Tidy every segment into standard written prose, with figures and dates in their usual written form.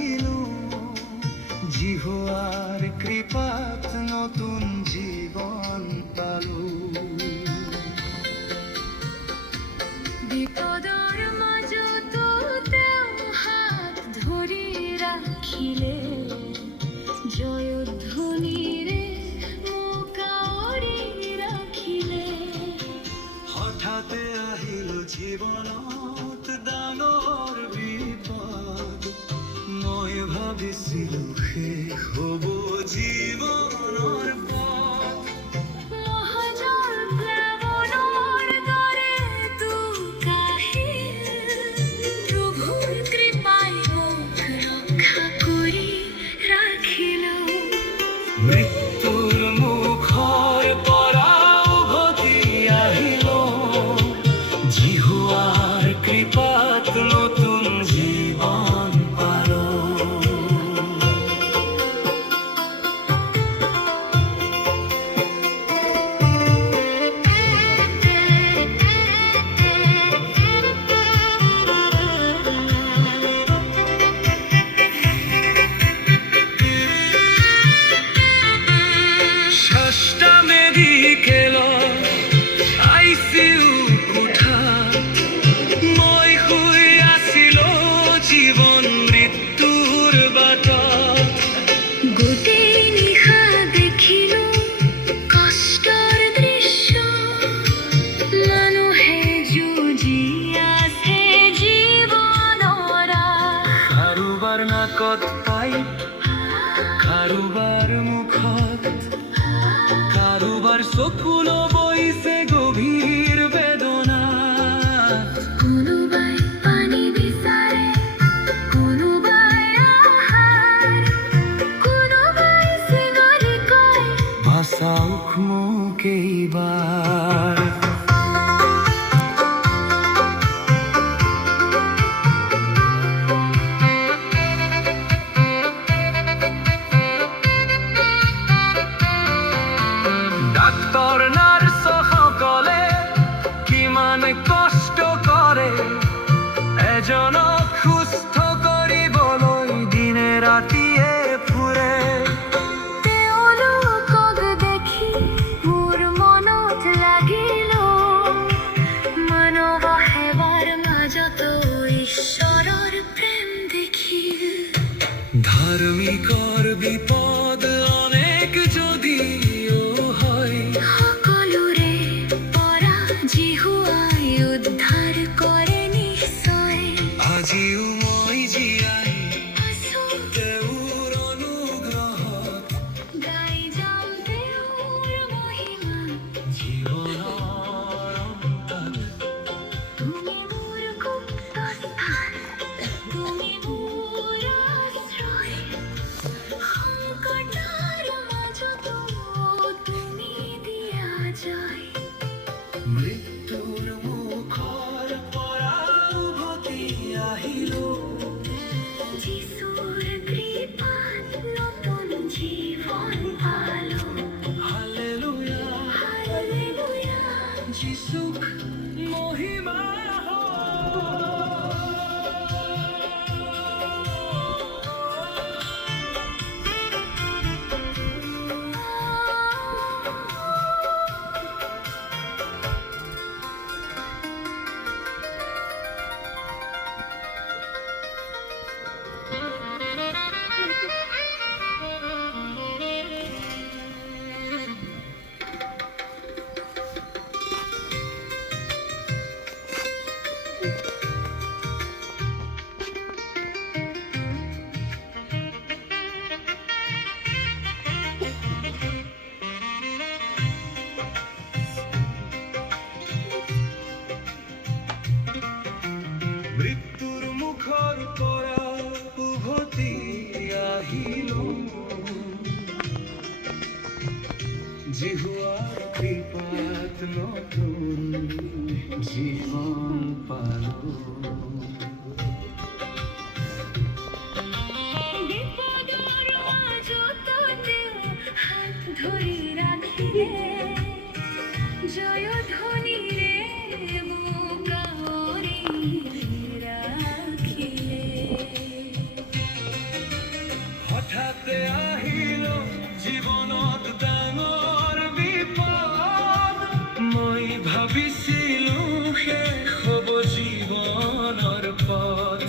আহিল জিহুৱাৰ কৃপাত নতুন জীৱন পালো। বিপদৰ মাজতো তেওঁ হাত ধৰি ৰাখিলে, জয়ধ্বনিৰে মোক আঁৱৰি ৰাখিলে। হঠাতে আহিল জীৱনত ডাঙৰ বিপদ, মই ভাবিছিলো শেষ হ'ব জীৱনৰ পথ। মহাজল প্লাৱনৰ দৰে দুখ আহিল, প্ৰভুৰ কৃপাই মোক ৰক্ষা কৰি ৰাখিল। মৃত্যুৰ মুখৰ পৰা উভতি আহিল জিহুৱাৰ কৃপাত নতুন জীৱন পালো। ষষ্ঠ মেডিকেলৰ ICU কোঠাত মই শুই আছিলো জীৱন মৃত্যুৰ বাটত। গোটেই নিশা দেখিলো কষ্টৰ দৃশ্য, মানুহে যুঁজি আছে জীৱনৰ। কাৰোবাৰ নাকত পাইপ, কাৰোবাৰ মুখত, কাৰোবাৰ চকুলো বৈছে গভীৰ বেদনা। কোনোবাই পানী বিচাৰে, কোনোবাই আহাৰ, কোনোবাই চিঞৰি কয় বাঁচাওক মোক এইবাৰ। ডাক্তৰ নাৰ্ছসকলে কিমান কষ্ট কৰে এজনক সুস্থ কৰিবলৈ, দিনে ৰাতিয়ে ফুৰে। তেওঁলোকক দেখি মোৰ মনত লাগিল মানৱ সেৱাৰ মাজতো ঈশ্বৰৰ প্ৰেম দেখিল। ধাৰ্মিকৰ বিপদ অনেক যদিও হয়, সকলোৰে পৰা জিহুৱাই উদ্ধাৰ কৰে নিশ্চয়। আজিও মই জীয়াই আছো তেওঁৰ অনুগ্ৰহত, গাই যাম তেওঁৰ মহিমা। জীৱনৰ অন্তত তুমি মোৰ গুপ্ত স্থান, তুমি মোৰ আশ্ৰয়। শংকৰ হঠাতে আহিল জীৱনত ডাঙৰ বিপদ মই ভাবিছিলো শেষ হ'ব জীৱনৰ পথ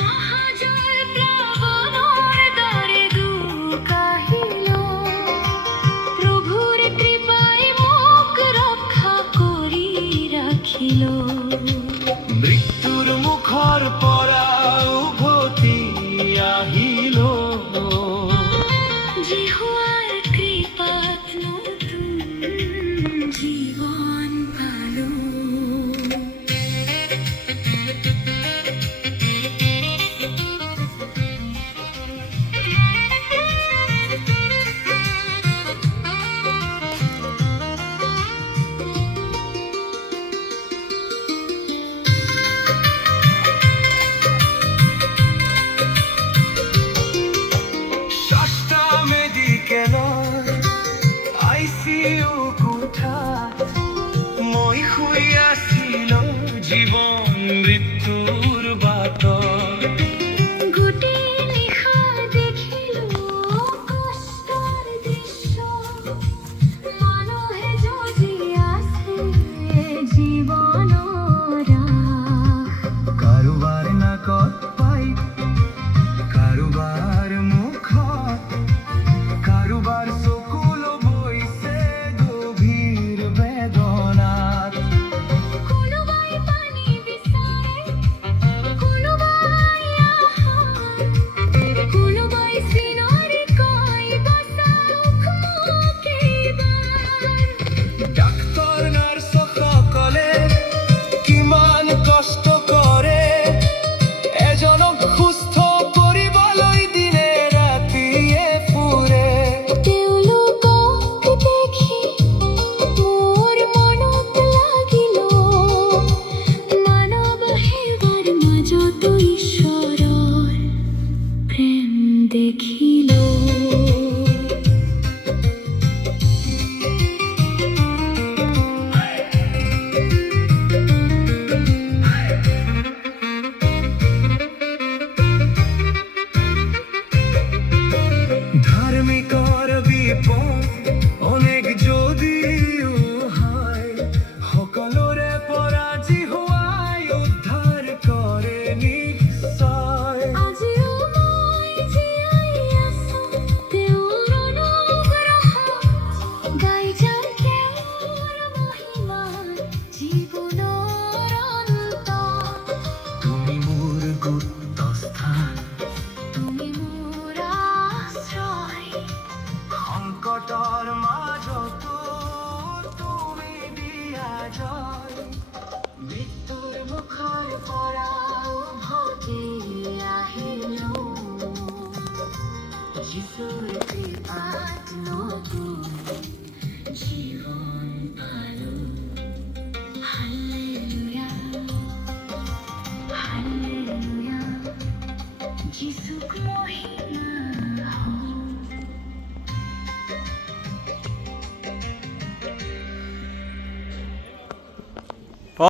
মহাজয় প্লাবনৰ দৰে দুখ আহিল প্ৰভুৰ কৃপাই মোক ৰক্ষা কৰি ৰাখিল মৃত্যুৰ মুখৰ পৰা উভতি আহিল জিহুৱাৰ কৃপাত নতুন জীৱন পালো ষষ্ঠ মেডিকেলৰ ICU কোঠাত মই শুই আছিলো জীৱন মৃত্যুৰ বাটত গোটেই নিশা দেখিলো কষ্টৰ দৃশ্য মানুহে যুঁজি আছে জীৱনৰ ৰাহ কাৰোবাৰ নাকত পাইপ কাৰোবাৰ মুখত কাৰোবাৰ চকুলো বৈছে গভীৰ বেদনাত কোনোবাই পানী বিচাৰে কোনোবাই আহাৰ কোনোবাই চিনৰি কয় বচাওক মোক এইবাৰ ডাক্তৰ নাৰ্ছসকলে কিমান কষ্ট কৰে এজনক সুস্থ কৰিবলৈ দিনে ৰাতিয়ে ফুৰে তেওঁলোকক দেখি মোৰ মনত লাগিল মানৱ সেৱাৰ মাজতো ঈশ্বৰৰ প্ৰেম দেখিলো ধাৰ্মিকৰ বিপদ অনেক যদিও হয় সকলোৰে পৰা জিহুৱাই উদ্ধাৰ কৰে নিশ্চয় আজিও মই জীয়াই আছো তেওঁৰ অনুগ্ৰহত গাই যাম তেওঁৰ মহিমাত জীৱনৰ অন্তত তুমি মোৰ গুপ্তস্থান তুমি মোৰ আশ্ৰয় সংকটৰ মাজতো তুমি দিয়া জয় মৃত্যুৰ মুখৰ পৰা উভতি আহিলো যিশুৰ